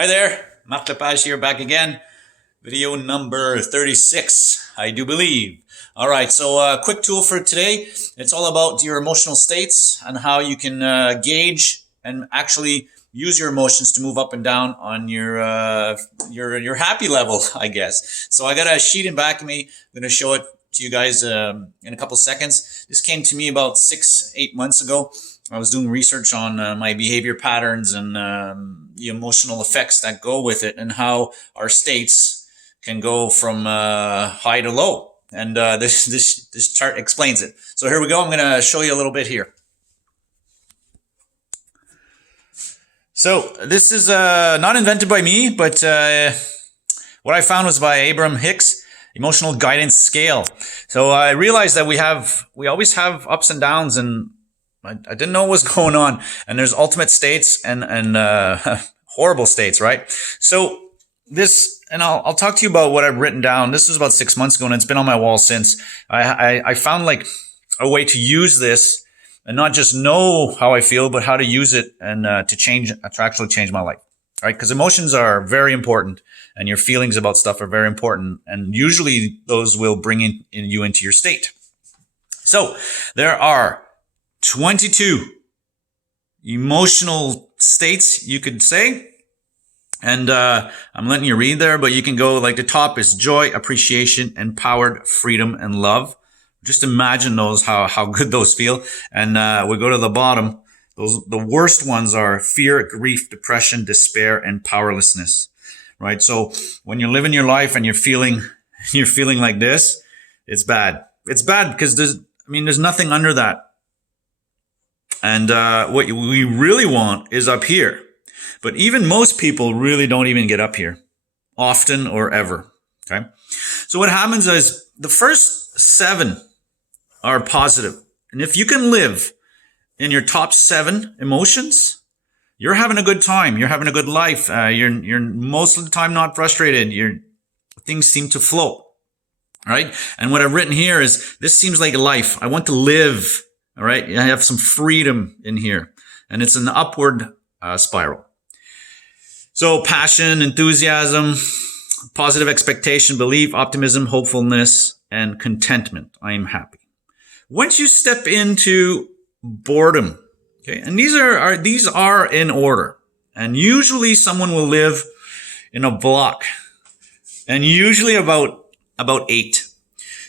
Hi there, Marc Lepage here, back again. Video number 36, I do believe. All right, so a quick tool for today. It's all about your emotional states and how you can gauge and actually use your emotions to move up and down on your happy level, I guess. So I got a sheet in back of me. I'm going to show it to you guys in a couple seconds. This came to me about 6-8 months ago. I was doing research on my behavior patterns and the emotional effects that go with it, and how our states can go from high to low. And this chart explains it. So here we go. I'm going to show you a little bit here. So this is not invented by me, but what I found was by Abraham Hicks. Emotional guidance scale. So I realized that we always have ups and downs, and I didn't know what was going on. And there's ultimate states and horrible states, right? So this, and I'll talk to you about what I've written down. This was about 6 months ago, and it's been on my wall since. I found like a way to use this and not just know how I feel, but how to use it and to actually change my life, right? Because emotions are very important, and your feelings about stuff are very important, and usually those will bring you into your state. So there are 22 emotional states, you could say. And I'm letting you read there, but you can go like the top is joy, appreciation, empowered, freedom, and love. Just imagine those, how good those feel. And we go to the bottom. The worst ones are fear, grief, depression, despair, and powerlessness. Right? So when you're living your life and you're feeling like this, it's bad. It's bad because there's nothing under that. And what we really want is up here. But even most people really don't even get up here, often or ever. Okay. So what happens is the first 7 are positive. And if you can live in your top 7 emotions, you're having a good time. You're having a good life. You're most of the time not frustrated. Things seem to flow. Right. And what I've written here is, this seems like life. I want to live. All right. I have some freedom in here, and it's an upward spiral. So passion, enthusiasm, positive expectation, belief, optimism, hopefulness, and contentment. I am happy. Once you step into boredom, okay, and these are in order, and usually someone will live in a block, and usually about 8.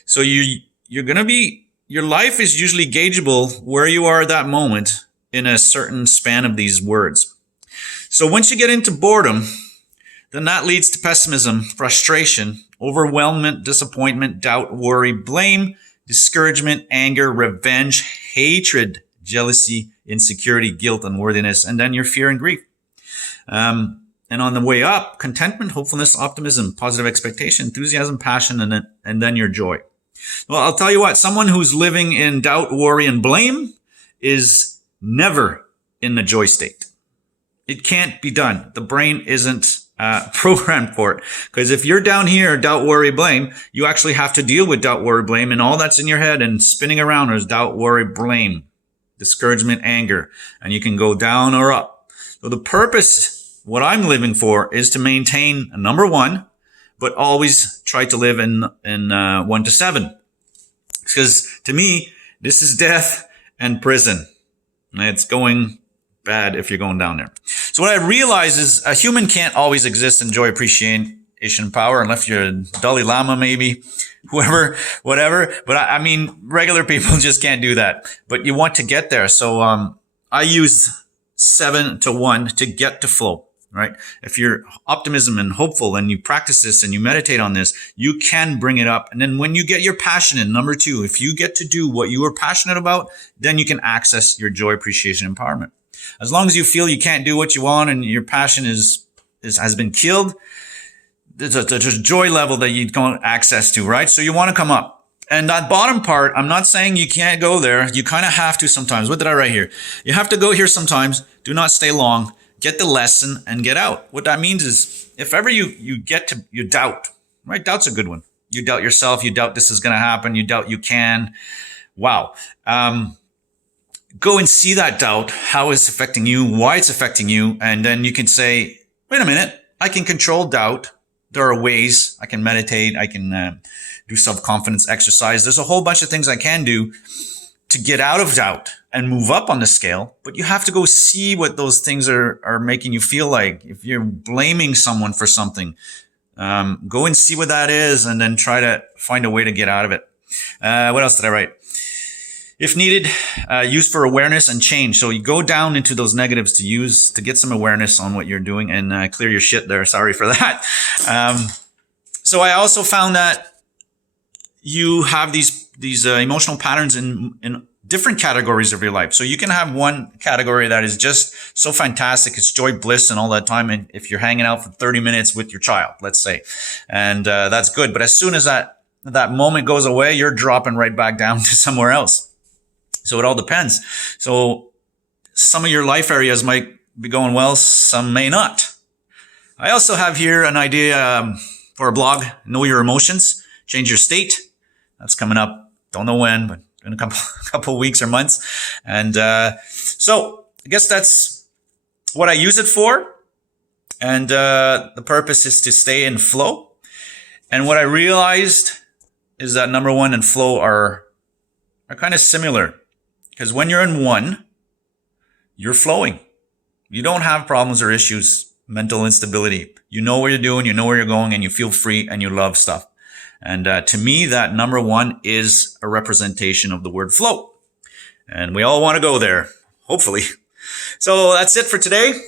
So your life is usually gaugeable where you are at that moment in a certain span of these words. So once you get into boredom, then that leads to pessimism, frustration, overwhelmment, disappointment, doubt, worry, blame, discouragement, anger, revenge, hatred, jealousy, insecurity, guilt, unworthiness, and then your fear and grief. And on the way up, contentment, hopefulness, optimism, positive expectation, enthusiasm, passion, and then your joy. Well, I'll tell you what, someone who's living in doubt, worry, and blame is never in the joy state. It can't be done. The brain isn't programmed for it. Because if you're down here, doubt, worry, blame, you actually have to deal with doubt, worry, blame, and all that's in your head and spinning around is doubt, worry, blame, discouragement, anger, and you can go down or up. So the purpose, what I'm living for, is to maintain number 1, but always try to live in 1 to 7. Because to me, this is death and prison. And it's going bad if you're going down there. So what I realize is a human can't always exist in joy, appreciation, power, unless you're Dalai Lama, maybe, whoever, whatever. But I mean, regular people just can't do that. But you want to get there. So I use 7 to 1 to get to flow. Right? If you're optimism and hopeful and you practice this and you meditate on this, you can bring it up. And then when you get your passion in, number 2, if you get to do what you are passionate about, then you can access your joy, appreciation, empowerment. As long as you feel you can't do what you want and your passion has been killed, there's a joy level that you don't access to, right? So you want to come up. And that bottom part, I'm not saying you can't go there. You kind of have to sometimes. What did I write here? You have to go here sometimes. Do not stay long. Get the lesson and get out. What that means is if ever you doubt, right? Doubt's a good one. You doubt yourself. You doubt this is going to happen. You doubt you can. Wow. Go and see that doubt, how it's affecting you, why it's affecting you. And then you can say, wait a minute, I can control doubt. There are ways I can meditate. I can do self-confidence exercise. There's a whole bunch of things I can do to get out of doubt and move up on the scale. But you have to go see what those things are making you feel like. If you're blaming someone for something, go and see what that is and then try to find a way to get out of it. What else did I write? If needed, use for awareness and change. So you go down into those negatives to get some awareness on what you're doing and clear your shit there. Sorry for that. So I also found that you have these emotional patterns in different categories of your life. So you can have one category that is just so fantastic. It's joy, bliss, and all that time. And if you're hanging out for 30 minutes with your child, let's say, and that's good. But as soon as that moment goes away, you're dropping right back down to somewhere else. So it all depends. So some of your life areas might be going well, some may not. I also have here an idea for a blog, Know Your Emotions, Change Your State. That's coming up. Don't know when, but in a couple weeks or months. And so I guess that's what I use it for. And the purpose is to stay in flow. And what I realized is that number one and flow are kind of similar. Because when you're in one, you're flowing. You don't have problems or issues, mental instability. You know what you're doing, you know where you're going, and you feel free and you love stuff. And to me, that number one is a representation of the word flow. And we all want to go there, hopefully. So that's it for today.